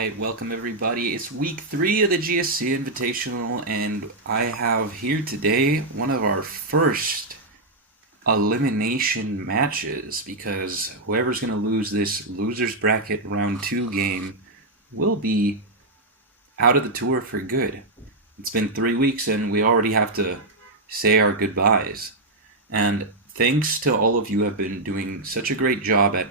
Alright, welcome everybody. It's week 3 of the GSC Invitational, and I have here today one of our first elimination matches, because whoever's going to lose this loser's bracket round 2 game will be out of the tour for good. It's been 3 weeks and we already have to say our goodbyes. And thanks to all of you who have been doing such a great job at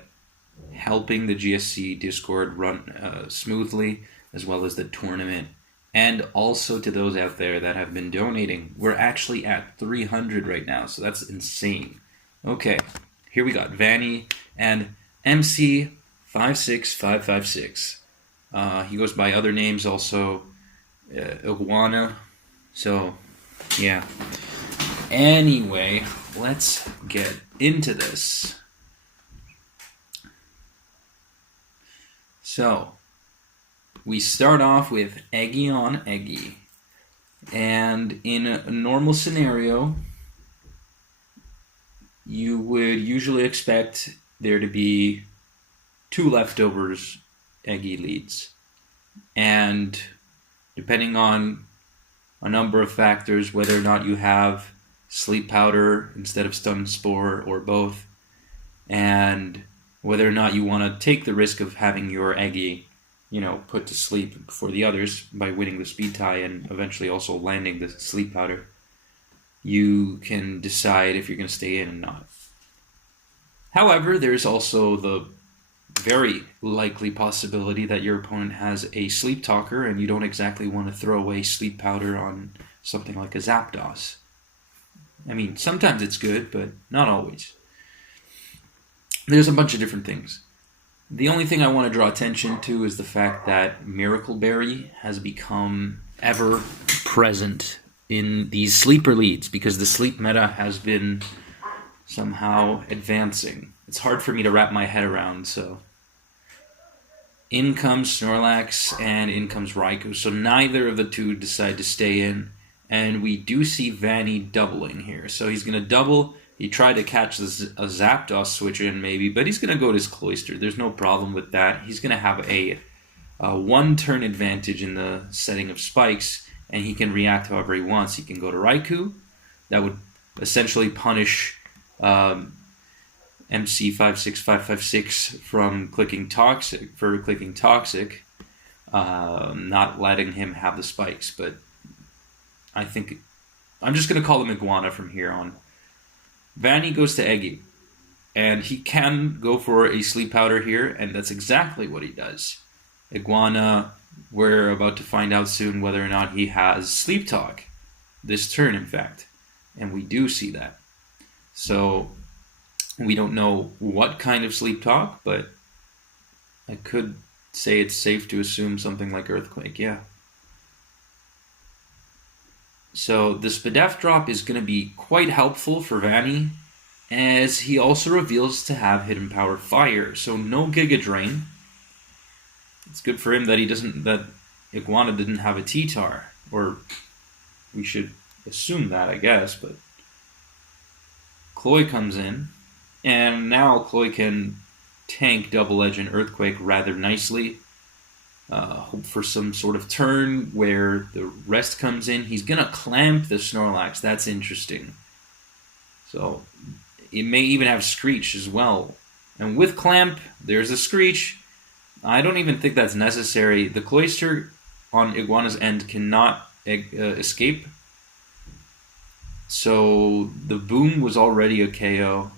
helping the GSC Discord run smoothly, as well as the tournament, and also to those out there that have been donating. We're actually at 300 right now, so that's insane. Okay, here we got Vani and MC56556. He goes by other names also, Iguana. So, yeah. Anyway, let's get into this. So, we start off with Eggy on Eggy. And in a normal scenario, you would usually expect there to be 2 leftovers Eggy leads. And depending on a number of factors, whether or not you have sleep powder instead of stun spore or both, and whether or not you want to take the risk of having your Eggy, put to sleep before the others by winning the speed tie and eventually also landing the sleep powder, you can decide if you're going to stay in or not. However, there's also the very likely possibility that your opponent has a sleep talker and you don't exactly want to throw away sleep powder on something like a Zapdos. I mean, sometimes it's good, but not always. There's a bunch of different things. The only thing I want to draw attention to is the fact that Miracle Berry has become ever present in these sleeper leads, because the sleep meta has been somehow advancing. It's hard for me to wrap my head around, so. In comes Snorlax and in comes Raikou, so neither of the two decide to stay in, and we do see Vani doubling here. So he's going to double. He tried to catch a Zapdos switch in maybe, but he's going to go to his Cloyster. There's no problem with that. He's going to have a 1-turn advantage in the setting of spikes, and he can react however he wants. He can go to Raikou. That would essentially punish MC56556 from clicking Toxic, not letting him have the spikes. But I think I'm just going to call him Iguana from here on. Vani goes to Eggy, and he can go for a sleep powder here, and that's exactly what he does. Iguana, we're about to find out soon whether or not he has sleep talk this turn, in fact, and we do see that. So we don't know what kind of sleep talk, but I could say it's safe to assume something like Earthquake, yeah. So the Spadef drop is going to be quite helpful for Vani, as he also reveals to have Hidden Power Fire, so no Giga Drain. It's good for him that that Iguana didn't have a T-Tar, or we should assume that, I guess, but Cloy comes in, and now Cloy can tank Double Edge and Earthquake rather nicely. Hope for some sort of turn where the rest comes in. He's going to clamp the Snorlax. That's interesting. So it may even have Screech as well. And with clamp, there's a Screech. I don't even think that's necessary. The Cloyster on Iguana's end cannot escape. So the boom was already a KO.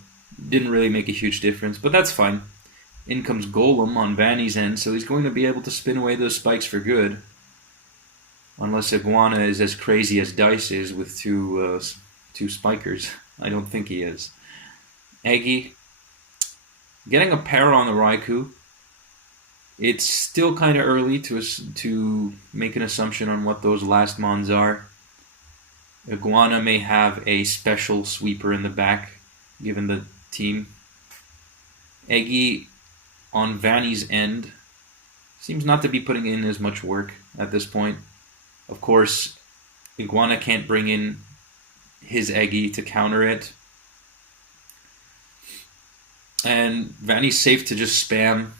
Didn't really make a huge difference, but that's fine. In comes Golem on Vani's end, so he's going to be able to spin away those spikes for good. Unless Iguana is as crazy as Dice is with two spikers. I don't think he is. Eggy, getting a pair on the Raikou. It's still kind of early to make an assumption on what those last mons are. Iguana may have a special sweeper in the back, given the team. Eggy, on Vani's end, seems not to be putting in as much work at this point. Of course, Iguana can't bring in his Eggy to counter it. And Vani's safe to just spam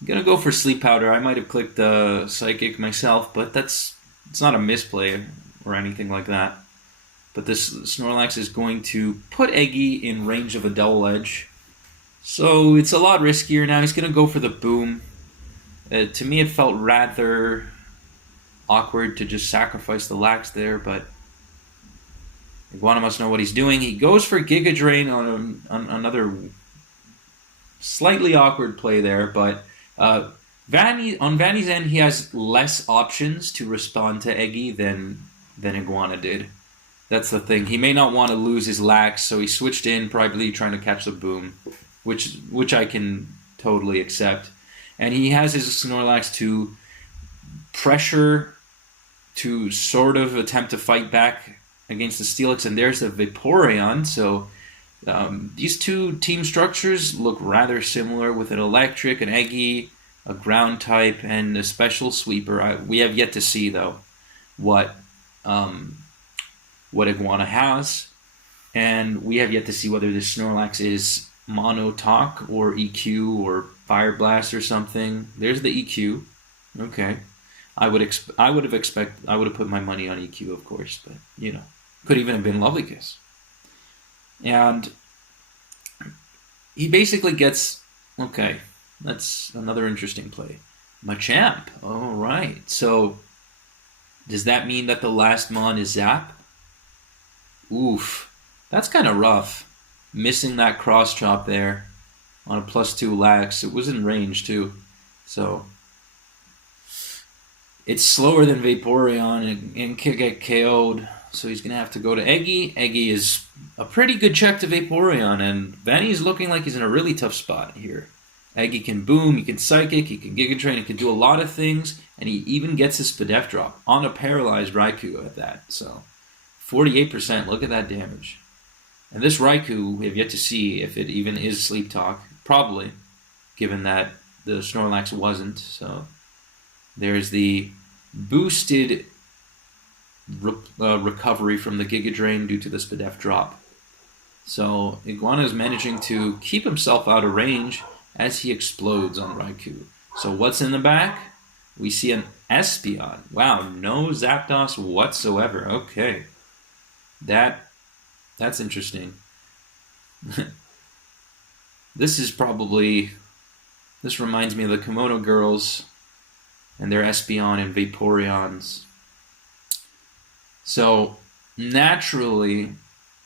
I'm gonna go for Sleep Powder. I might have clicked Psychic myself, but it's not a misplay or anything like that. But this Snorlax is going to put Eggy in range of a Double Edge. So it's a lot riskier now. He's going to go for the Boom. To me, it felt rather awkward to just sacrifice the Lax there, but Iguana must know what he's doing. He goes for Giga Drain on another slightly awkward play there, but Vani's end, he has less options to respond to Eggy than Iguana did. That's the thing. He may not want to lose his Lax, so he switched in, probably trying to catch the Boom, which I can totally accept. And he has his Snorlax to pressure to sort of attempt to fight back against the Steelix, and there's the Vaporeon. So these two team structures look rather similar with an Electric, an Eggy, a Ground type, and a Special Sweeper. We have yet to see, though, what Iguana has, and we have yet to see whether this Snorlax is Mono Talk or EQ or Fire Blast or something. There's the EQ. Okay. I would have put my money on EQ, of course, but could even have been Lovely Kiss. And he basically gets, okay, that's another interesting play. Machamp. All right. So does that mean that the last Mon is Zap? Oof. That's kind of rough. Missing that cross chop there on a +2 Lax. It was in range too. So it's slower than Vaporeon and can get KO'd. So he's going to have to go to Eggy. Eggy is a pretty good check to Vaporeon, and Vani's looking like he's in a really tough spot here. Eggy can Boom, he can Psychic, he can Giga Drain, he can do a lot of things, and he even gets his Spadef drop on a paralyzed Raikou at that. So 48%, look at that damage. And this Raikou, we have yet to see if it even is Sleep Talk. Probably, given that the Snorlax wasn't. So there's the boosted recovery from the Giga Drain due to the Spadef drop. So Iguana is managing to keep himself out of range as he explodes on Raikou. So what's in the back? We see an Espeon. Wow, no Zapdos whatsoever. Okay. That's interesting. This reminds me of the Kimono Girls and their Espeon and Vaporeons. So, naturally,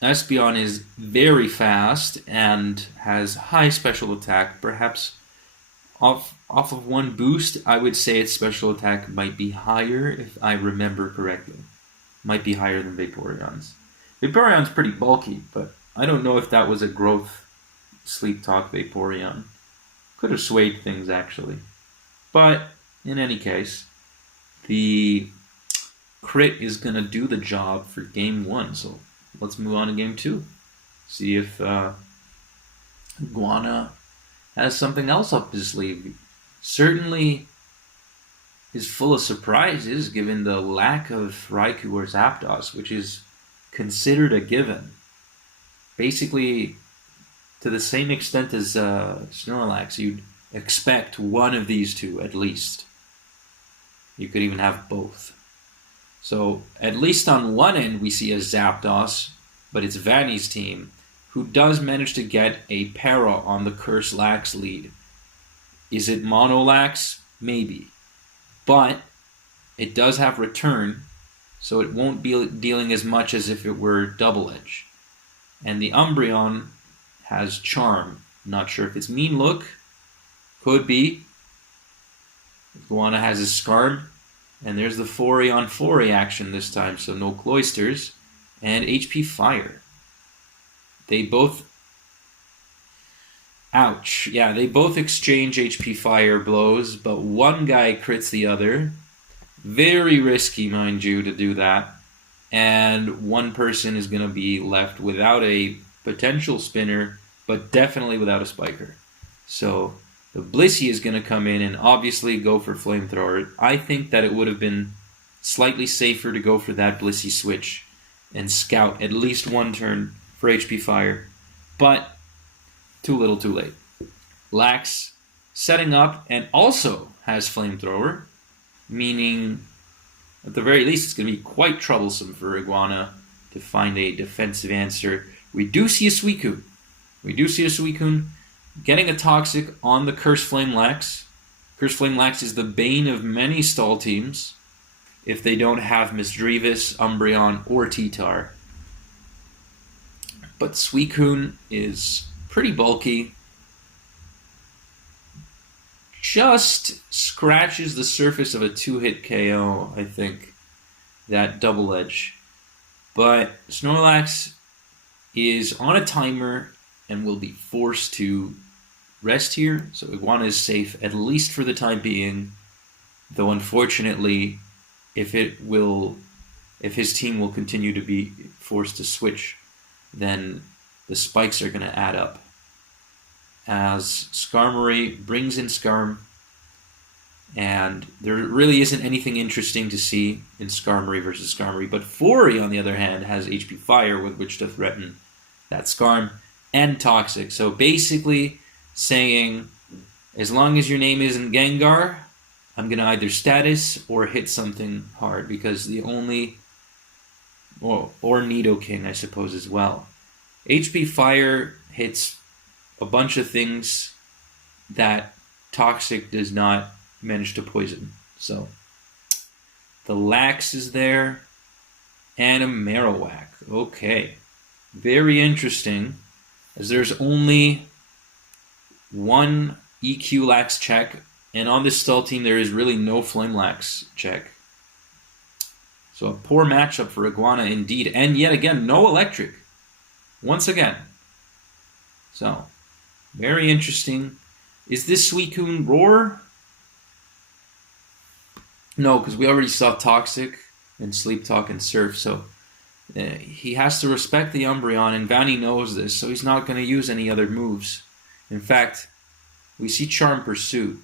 Espeon is very fast and has high special attack. Perhaps off of one boost, I would say its special attack might be higher, if I remember correctly. Might be higher than Vaporeon's. Vaporeon's pretty bulky, but I don't know if that was a growth Sleep Talk Vaporeon. Could have swayed things, actually. But, in any case, the crit is going to do the job for Game 1. So, let's move on to Game 2. See if Iguana has something else up his sleeve. Certainly is full of surprises, given the lack of Raikou or Zapdos, which is considered a given. Basically, to the same extent as Snorlax, you'd expect one of these two at least. You could even have both. So, at least on one end, we see a Zapdos, but it's Vani's team, who does manage to get a para on the Curse Lax lead. Is it Mono Lax? Maybe. But it does have Return, so it won't be dealing as much as if it were Double Edge. And the Umbreon has Charm. Not sure if it's Mean Look. Could be. Iguana has his Scarm. And there's the 4 on 4 action this time, so no Cloisters. And HP Fire. They both... Ouch. Yeah, they both exchange HP Fire blows, but one guy crits the other. Very risky, mind you, to do that. And one person is going to be left without a potential spinner, but definitely without a spiker. So the Blissey is going to come in and obviously go for Flamethrower. I think that it would have been slightly safer to go for that Blissey switch and scout at least one turn for HP Fire. But too little too late. Lax setting up and also has Flamethrower, meaning at the very least it's going to be quite troublesome for Iguana to find a defensive answer. We do see a Suicune. Getting a Toxic on the Curse Flame Lax. Curse Flame Lax is the bane of many stall teams if they don't have Misdreavus, Umbreon, or T-Tar. But Suicune is pretty bulky. Just scratches the surface of a 2-hit KO, I think, that Double Edge. But Snorlax is on a timer and will be forced to rest here, so Iguana is safe, at least for the time being, though unfortunately, if his team will continue to be forced to switch, then the spikes are going to add up. As Skarmory brings in Skarm, and there really isn't anything interesting to see in Skarmory versus Skarmory, but Fori, on the other hand, has HP Fire with which to threaten that Skarm and Toxic. So basically saying, as long as your name isn't Gengar, I'm going to either status or hit something hard, because the only... or Nidoking, I suppose, as well. HP Fire hits a bunch of things that Toxic does not manage to poison. So, the Lax is there, and a Marowak. Okay. Very interesting, as there's only one EQ Lax check, and on this stall team there is really no Flame Lax check. So a poor matchup for Iguana indeed, and yet again, no Electric. Once again. So, very interesting. Is this Suicune Roar? No, because we already saw Toxic and Sleep Talk and Surf, so he has to respect the Umbreon, and Vani knows this, so he's not going to use any other moves. In fact, we see Charm Pursuit.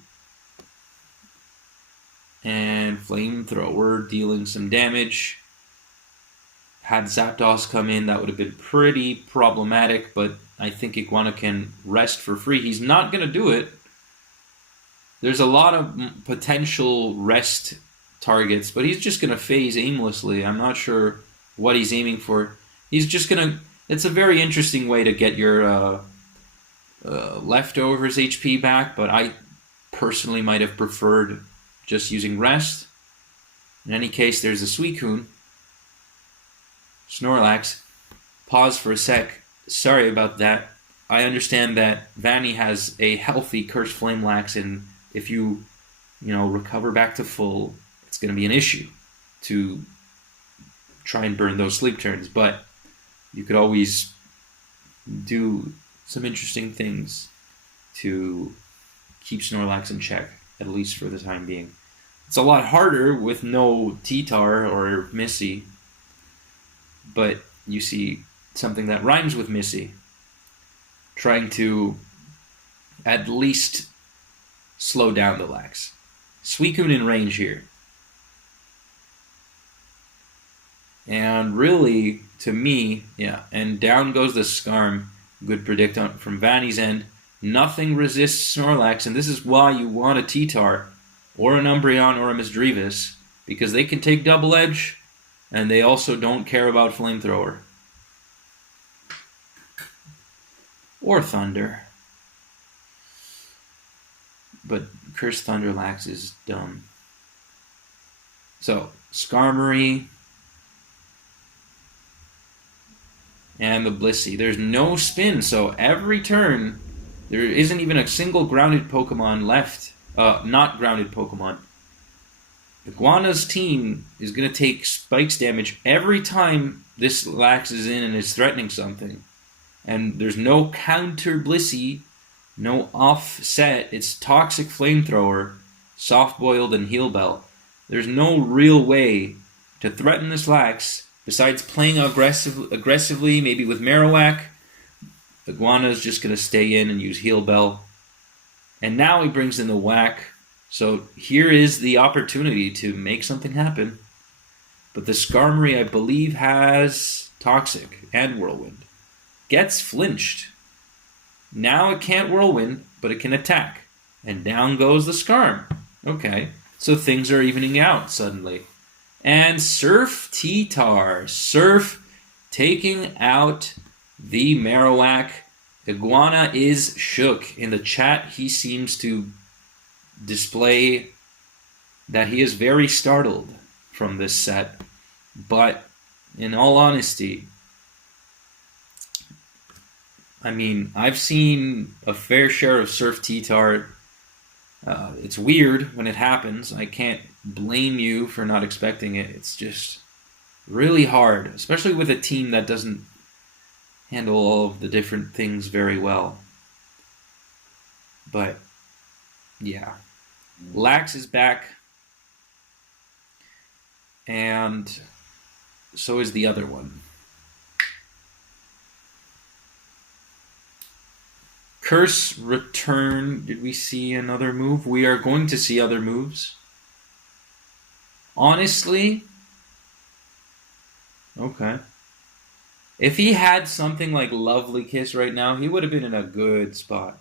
And Flamethrower dealing some damage. Had Zapdos come in, that would have been pretty problematic, but I think Iguana can rest for free. He's not going to do it. There's a lot of potential rest targets, but he's just going to phase aimlessly. I'm not sure what he's aiming for. He's just going to... It's a very interesting way to get your leftovers HP back, but I personally might have preferred just using rest. In any case, there's a Suicune. Snorlax. Pause for a sec. Sorry about that. I understand that Vani has a healthy Curse Flame Lax, and if you recover back to full, it's going to be an issue to try and burn those sleep turns. But you could always do some interesting things to keep Snorlax in check, at least for the time being. It's a lot harder with no T-Tar or Missy, but you see something that rhymes with Missy, trying to at least slow down the Lax. Suicune in range here. And really, to me, and down goes the Skarm. Good predict from Vani's end. Nothing resists Snorlax, and this is why you want a T-Tar, or an Umbreon, or a Misdreavus, because they can take Double Edge, and they also don't care about Flamethrower. Or Thunder. But Cursed Thunder Lax is dumb. So, Skarmory and the Blissey. There's no spin, so every turn there isn't even a single grounded Pokemon left. Not grounded Pokemon. Iguana's team is going to take spikes damage every time this Lax is in and is threatening something. And there's no counter Blissey, no offset. It's Toxic Flamethrower, Soft Boiled, and Heal Bell. There's no real way to threaten this Lax besides playing aggressively, maybe with Marowak. Iguana's just going to stay in and use Heal Bell. And now he brings in the Whack. So here is the opportunity to make something happen. But the Skarmory, I believe, has Toxic and Whirlwind. Gets flinched. Now it can't Whirlwind, but it can attack. And down goes the Skarm. Okay, so things are evening out suddenly. And Surf T-Tar. Surf taking out the Marowak. Iguana is shook. In the chat, he seems to display that he is very startled from this set. But in all honesty, I mean, I've seen a fair share of Surf T-Tar. It's weird when it happens. I can't blame you for not expecting it. It's just really hard, especially with a team that doesn't handle all of the different things very well. But, yeah. Lax is back. And so is the other one. Curse return. Did we see another move? We are going to see other moves. Honestly, okay. If he had something like Lovely Kiss right now, he would have been in a good spot.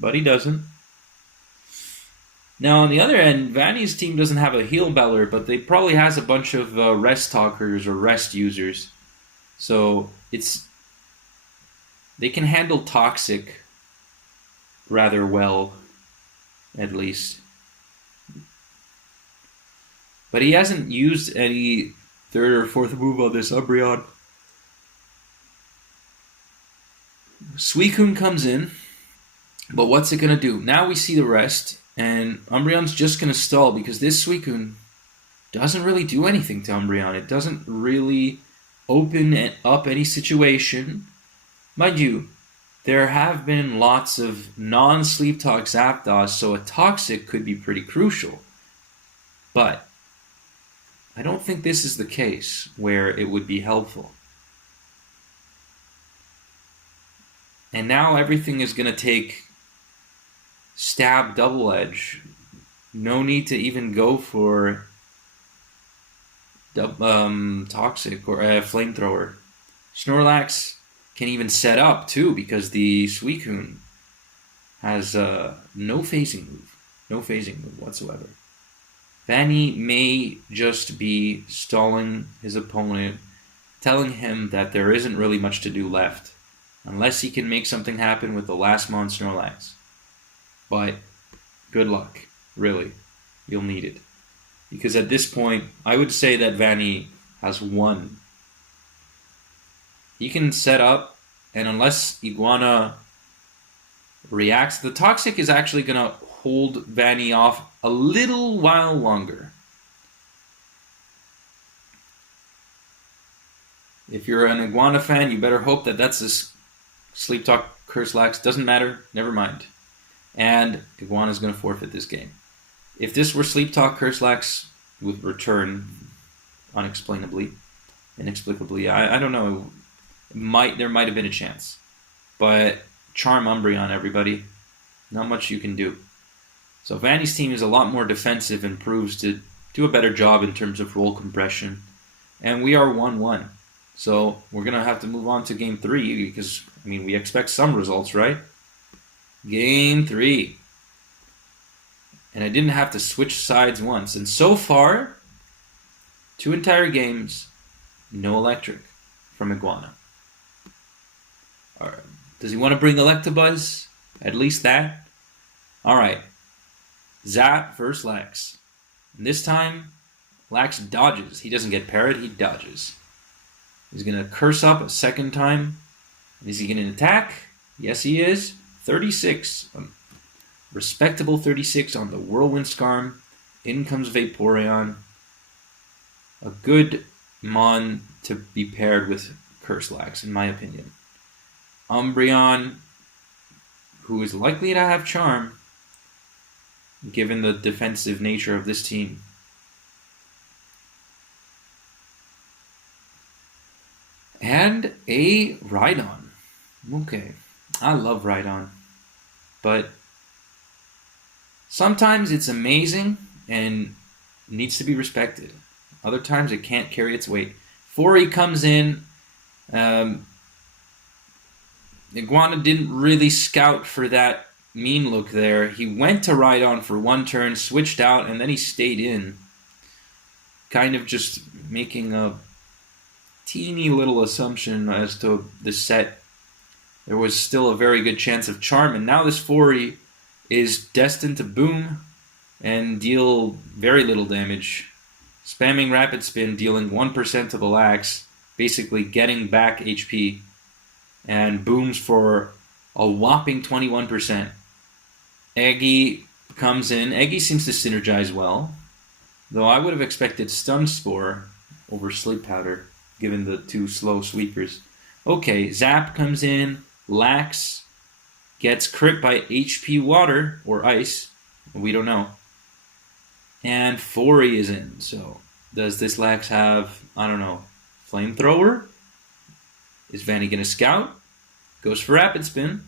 But he doesn't. Now, on the other end, Vani's team doesn't have a heal beller, but they probably has a bunch of rest talkers or rest users. So they can handle Toxic rather well, at least. But he hasn't used any third or fourth move on this Umbreon. Suicune comes in, but what's it going to do? Now we see the rest, and Umbreon's just going to stall because this Suicune doesn't really do anything to Umbreon. It doesn't really open up any situation. Mind you, there have been lots of non-Sleep Talk Zapdos, so a Toxic could be pretty crucial. But I don't think this is the case where it would be helpful. And now everything is going to take Stab Double Edge. No need to even go for Toxic or Flamethrower. Snorlax can even set up too because the Suicune has no phasing move. No phasing move whatsoever. Vani may just be stalling his opponent, telling him that there isn't really much to do left, unless he can make something happen with the last Mon Snorlax. But good luck, really. You'll need it. Because at this point, I would say that Vani has won. He can set up, and unless Iguana reacts, the Toxic is actually going to hold Vani off a little while longer. If you're an Iguana fan, you better hope that that's this Sleep Talk Curse Lax. Doesn't matter, never mind. And Iguana's going to forfeit this game. If this were Sleep Talk Curse Lax with return, inexplicably, I don't know. There might have been a chance. But Charm Umbreon, everybody. Not much you can do. So Vani's team is a lot more defensive and proves to do a better job in terms of roll compression. And we are 1-1. So we're going to have to move on to Game 3 because, I mean, we expect some results, right? Game 3. And I didn't have to switch sides once. And so far, 2 entire games, no electric from Iguana. Right. Does he want to bring Electabuzz? At least that? Alright. Zap versus Lax. And this time, Lax dodges. He doesn't get parried, he dodges. He's going to curse up a second time. Is he going to attack? Yes, he is. 36. Respectable 36 on the Whirlwind Skarm. In comes Vaporeon. A good Mon to be paired with Curse Lax, in my opinion. Umbreon, who is likely to have Charm, given the defensive nature of this team. And a Rhydon. Okay, I love Rhydon. But sometimes it's amazing and needs to be respected. Other times it can't carry its weight. Fori comes in. Iguana didn't really scout for that mean look there. He went to ride on for one turn, switched out, and then he stayed in. Kind of just making a teeny little assumption as to the set. There was still a very good chance of charm, and now this Fori is destined to boom and deal very little damage. Spamming Rapid Spin, dealing 1% to the Lax, basically getting back HP, and booms for a whopping 21%. Eggy comes in. Eggy seems to synergize well, though I would have expected Stun Spore over Sleep Powder, given the two slow sweepers. Okay, Zap comes in. Lax gets crit by HP Water or Ice. We don't know. And Fori is in. So, does this Lax have, I don't know, Flamethrower? Is Vani going to scout? Goes for Rapid Spin.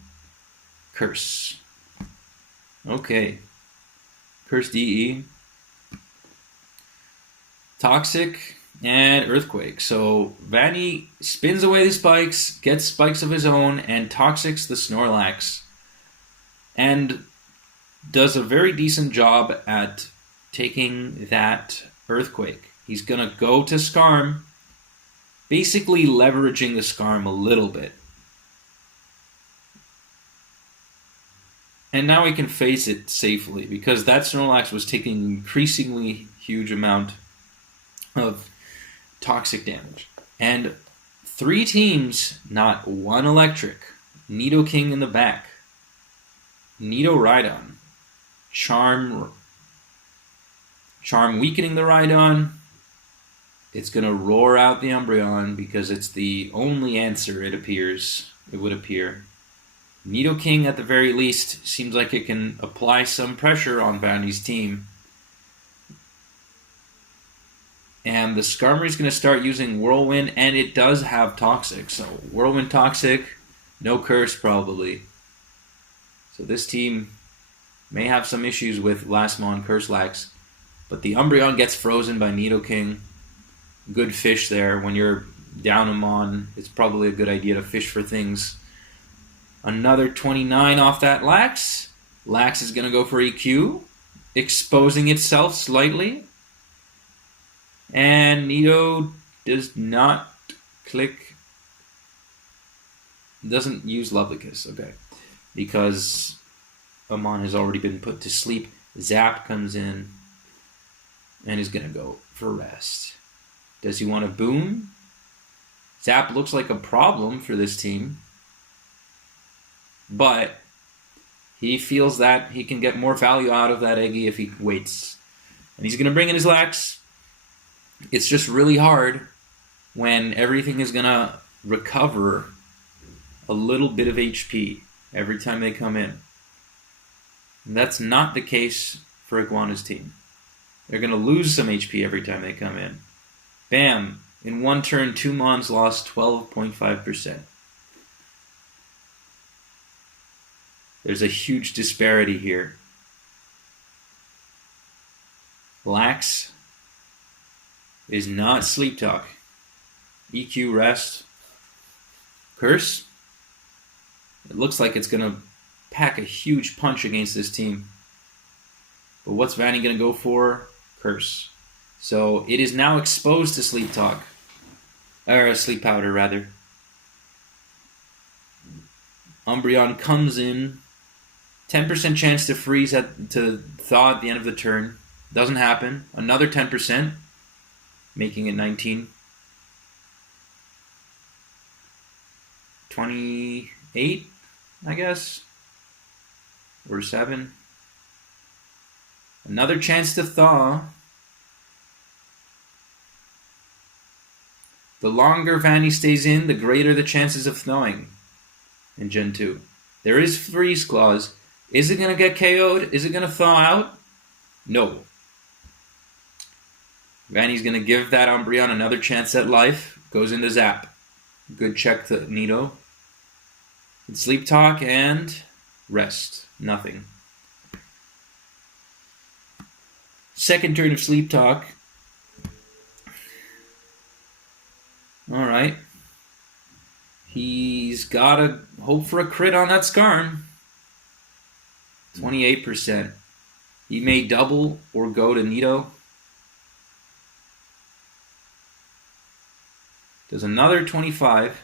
Curse. Okay. Curse DE. Toxic and Earthquake. So Vani spins away the spikes, gets spikes of his own, and toxics the Snorlax. And does a very decent job at taking that Earthquake. He's going to go to Skarm, basically leveraging the Skarm a little bit. And now we can face it safely, because that Snorlax was taking an increasingly huge amount of toxic damage. And 3 teams, not one electric. Nidoking in the back. Nido Rhydon. Charm weakening the Rhydon. It's going to roar out the Umbreon because it's the only answer, it would appear. Nidoking, at the very least, seems like it can apply some pressure on Vani's team. And the Skarmory is going to start using Whirlwind, and it does have Toxic. So Whirlwind Toxic, no Curse probably. So this team may have some issues with Lastmon Curse Lax. But the Umbreon gets frozen by Nidoking. Good fish there. When you're down a Mon, it's probably a good idea to fish for things. Another 29 off that Lax. Lax is going to go for EQ, exposing itself slightly. And Nido does not click. Doesn't use Lovely Kiss, okay. Because Amon has already been put to sleep. Zap comes in and is going to go for rest. Does he want to boom? Zap looks like a problem for this team. But he feels that he can get more value out of that Eggy if he waits. And he's going to bring in his Lax. It's just really hard when everything is going to recover a little bit of HP every time they come in. And that's not the case for Iguana's team. They're going to lose some HP every time they come in. Bam! In one turn, 2 Mons lost 12.5%. There's a huge disparity here. Lax is not Sleep Talk. EQ rest. Curse. It looks like it's going to pack a huge punch against this team. But what's Vani going to go for? Curse. So it is now exposed to Sleep Talk. Or Sleep Powder, rather. Umbreon comes in. 10% chance to freeze to thaw at the end of the turn. Doesn't happen. Another 10%, making it 19. 28, I guess. Or 7. Another chance to thaw. The longer Vani stays in, the greater the chances of thawing in Gen 2. There is Freeze Clause. Is it going to get KO'd? Is it going to thaw out? No. Vani's going to give that Umbreon another chance at life. Goes into Zap. Good check to Nido. Sleep Talk and rest. Nothing. Second turn of Sleep Talk. Alright. He's got to hope for a crit on that Skarm. 28%. He may double or go to Nito. Does another 25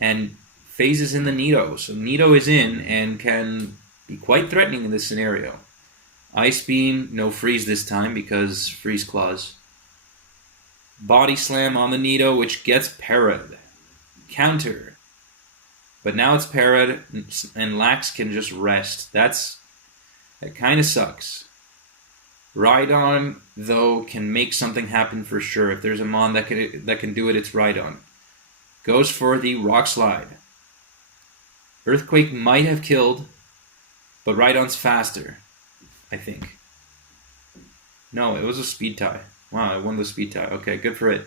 and phases in the Nito. So Nito is in and can be quite threatening in this scenario. Ice Beam, no freeze this time because freeze claws. Body slam on the Nito, which gets parried. Counter. But now it's parried and Lax can just rest. That kind of sucks. Rhydon, though, can make something happen for sure. If there's a Mon that can do it, it's Rhydon. Goes for the Rock Slide. Earthquake might have killed, but Rhydon's faster, I think. No, it was a speed tie. Wow, I won the speed tie. Okay, good for it.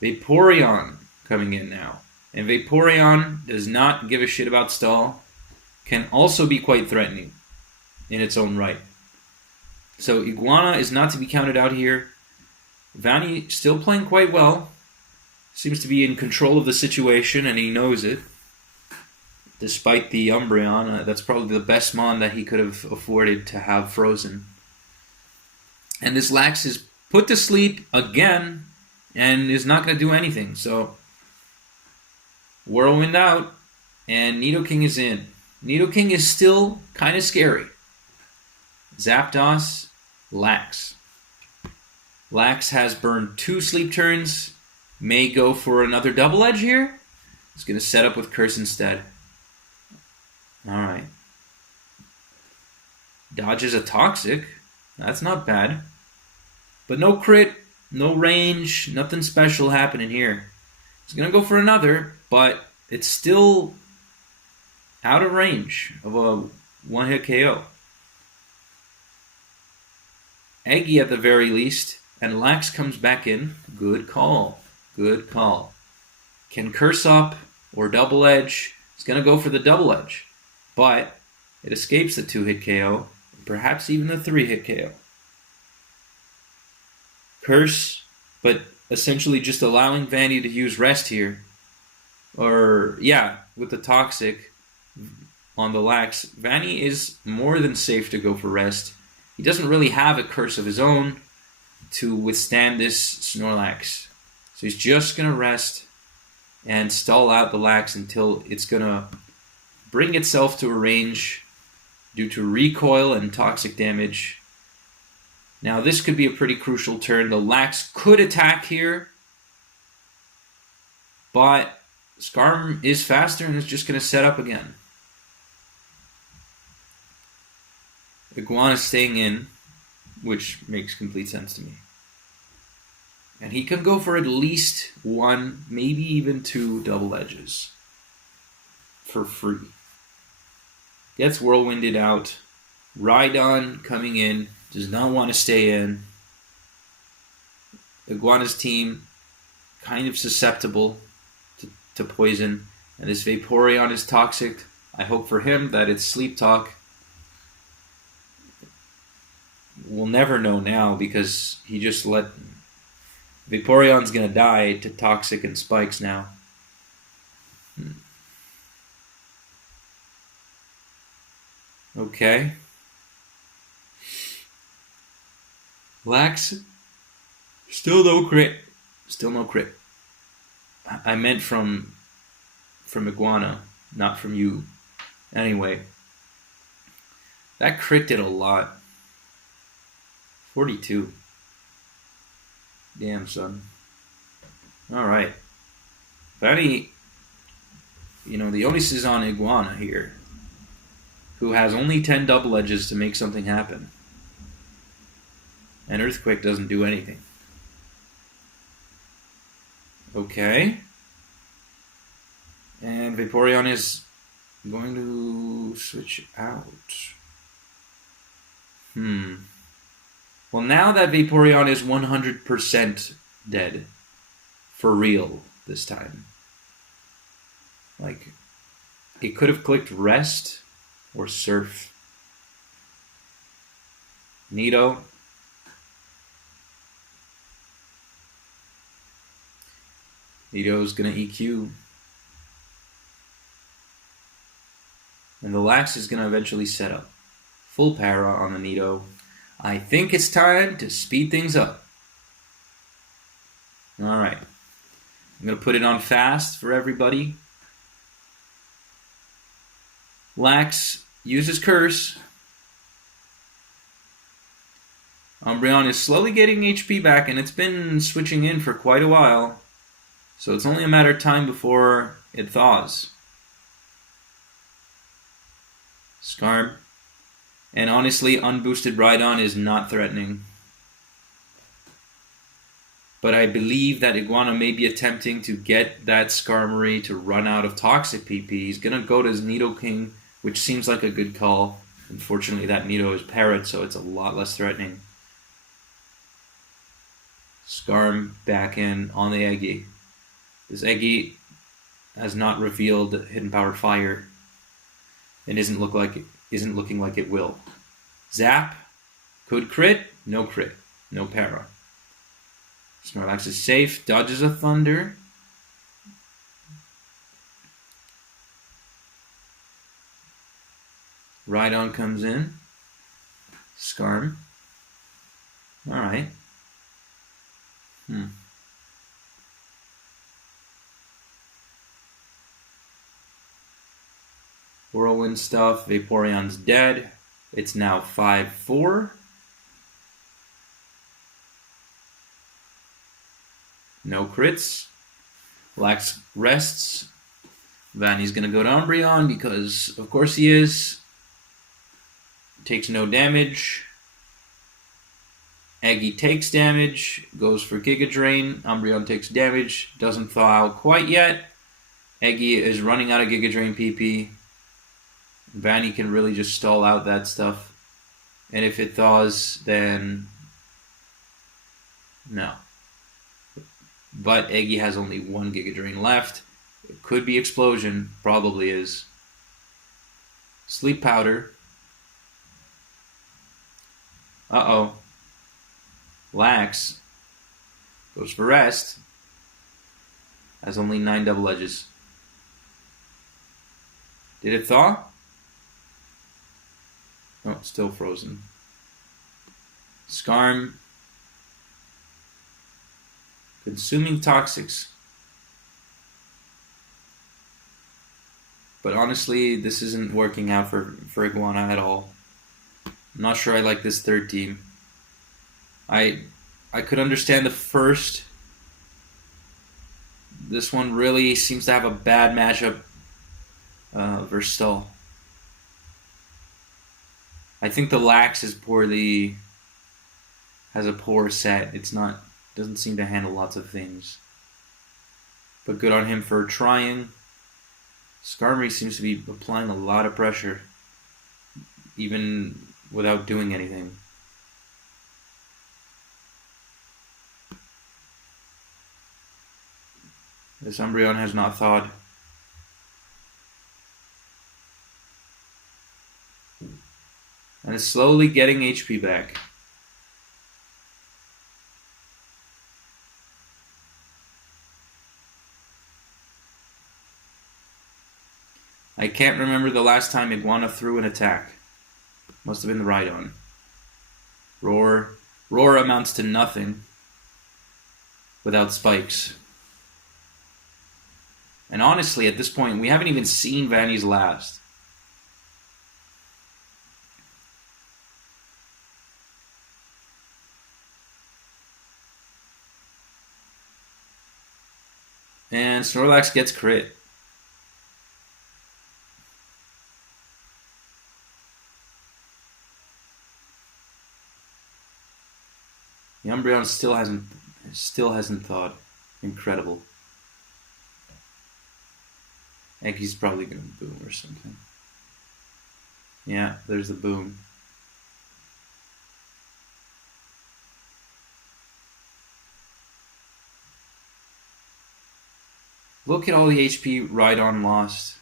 Vaporeon coming in now. And Vaporeon does not give a shit about stall. Can also be quite threatening in its own right. So Iguana is not to be counted out here. Vani still playing quite well. Seems to be in control of the situation, and he knows it. Despite the Umbreon, that's probably the best Mon that he could have afforded to have frozen. And this Lax is put to sleep again, and is not going to do anything. So, Whirlwind out, and Nidoking is in. Nidoking is still kind of scary. Zapdos, Lax. Lax has burned 2 sleep turns. May go for another double edge here. He's going to set up with Curse instead. Alright. Dodges a Toxic. That's not bad. But no crit, no range, nothing special happening here. He's going to go for another, but it's still out of range of a one-hit KO. Eggy at the very least, and Lax comes back in. Good call. Good call. Can Curse up or double edge. He's going to go for the double edge, but it escapes the 2-hit KO, perhaps even the 3-hit KO. Curse, but essentially just allowing Vani to use rest here. Or, yeah, with the Toxic on the Lax, Vani is more than safe to go for rest. He doesn't really have a curse of his own to withstand this Snorlax. So he's just going to rest and stall out the Lax until it's going to bring itself to a range due to recoil and toxic damage. Now this could be a pretty crucial turn. The Lax could attack here, but Skarm is faster and is just going to set up again. Iguana staying in, which makes complete sense to me. And he can go for at least 1, maybe even 2 double edges for free. Gets Whirlwinded out. Rhydon coming in, does not want to stay in. Iguana's team kind of susceptible to poison. And this Vaporeon is toxic. I hope for him that it's Sleep Talk. We'll never know now because he just let... Vaporeon's gonna die to Toxic and Spikes now. Okay. Lax. Still no crit. Still no crit. I meant from Iguana, not from you. Anyway. That crit did a lot. 42. Damn, son. Alright. Vani, the onus is on Iguana here, who has only 10 double edges to make something happen. And Earthquake doesn't do anything. Okay. And Vaporeon is going to switch out. Well, now that Vaporeon is 100% dead. For real this time. Like, it could have clicked Rest or Surf. Nito. Nito's gonna EQ. And the Lax is going to eventually set up. Full para on the Nido. I think it's time to speed things up. Alright. I'm going to put it on fast for everybody. Lax uses Curse. Umbreon is slowly getting HP back, and it's been switching in for quite a while. So it's only a matter of time before it thaws. Scarm. And honestly, unboosted Rhydon is not threatening. But I believe that Iguana may be attempting to get that Skarmory to run out of Toxic PP. He's going to go to his Nidoking, which seems like a good call. Unfortunately, that Nido is Parrot, so it's a lot less threatening. Skarm back in on the Eggy. This Eggy has not revealed Hidden Power Fire and isn't looking like it will. Zap could crit, no para. Snorlax is safe, dodges a Thunder. Rhydon comes in. Skarm. Alright. Whirlwind stuff. Vaporeon's dead. It's now 5-4. No crits. Lax rests. Vani's gonna go to Umbreon because, of course, he is. Takes no damage. Eggy takes damage, goes for Giga Drain. Umbreon takes damage, doesn't thaw out quite yet. Eggy is running out of Giga Drain PP. Vani can really just stall out that stuff. And if it thaws, then no. But Eggy has only one Giga Drain left. It could be Explosion, probably is. Sleep Powder. Uh-oh. Lax goes for Rest. Has only 9 double edges. Did it thaw? No, it's still frozen. Skarm. Consuming Toxics. But honestly, this isn't working out for Iguana at all. I'm not sure I like this third team. I could understand the first. This one really seems to have a bad matchup versus Stall. I think the Lax is has a poor set. Doesn't seem to handle lots of things. But good on him for trying. Skarmory seems to be applying a lot of pressure, even without doing anything. This Umbreon has not thawed. And is slowly getting HP back. I can't remember the last time Iguana threw an attack. Must have been the Rhydon. Roar. Roar amounts to nothing without spikes. And honestly, at this point, we haven't even seen Vani's last. And Snorlax gets crit. The Umbreon still hasn't thawed. Incredible. Eggy's probably gonna boom or something. Yeah, there's the boom. Look at all the HP Rhydon lost.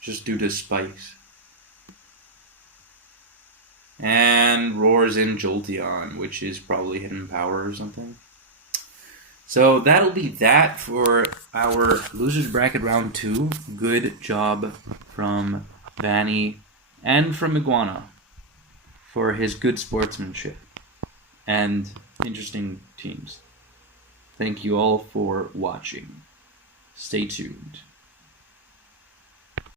Just due to spikes. And roars in Jolteon, which is probably hidden power or something. So that'll be that for our losers bracket round 2. Good job from Vani and from Iguana for his good sportsmanship and interesting teams. Thank you all for watching. Stay tuned.